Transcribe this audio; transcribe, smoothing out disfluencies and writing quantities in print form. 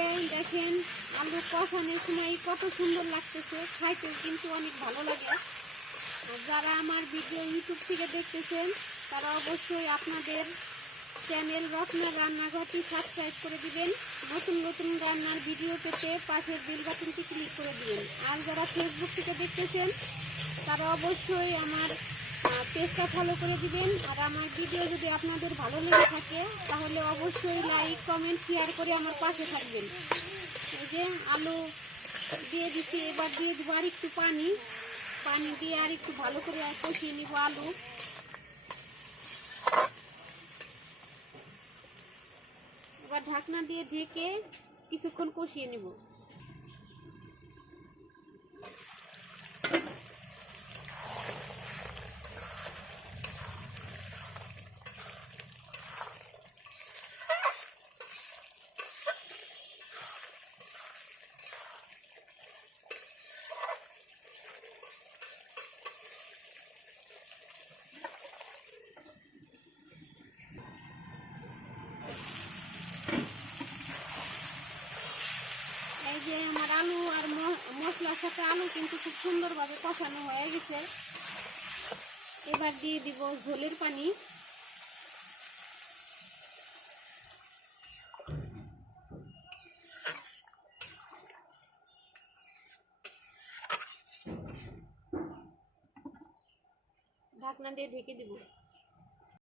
যে দেখেন আলু কষানোর সময় কত সুন্দর লাগতেছে, খাইতেও কিন্তু অনেক ভালো লাগে। যারা আমার ভিডিও ইউটিউব থেকে দেখতেছেন তারা অবশ্যই আপনাদের চ্যানেল রত্না রান্নাঘরটি সাবস্ক্রাইব করে দিবেন। নতুন নতুন রান্নার ভিডিও পেতে পাশের বেল বাটনটি ক্লিক করে দিবেন। আর যারা ফেসবুক থেকে দেখতেছেন তারা অবশ্যই আমার পেজটা ফলো করে দিবেন। আর আমার ভিডিও যদি আপনাদের ভালো লেগে থাকে তাহলে অবশ্যই লাইক কমেন্ট শেয়ার করে আমার পাশে থাকবেন। এই যে আলু দিয়ে দিচ্ছি, এবার দিয়ে দেবো আর একটু পানি দিয়ে আর একটু ভালো করে কষিয়ে নিব আলু। এবার ঢাকনা দিয়ে ঢেকে কিছুক্ষণ কষিয়ে নিব। এই যে আমার আলু আর মশলার সাথে আলু কিন্তু খুব সুন্দরভাবে কষানো হয়ে গেছে। এবার দিয়ে দিব ঝোলের পানি। ঢাকনা দিয়ে ঢেকে দিব।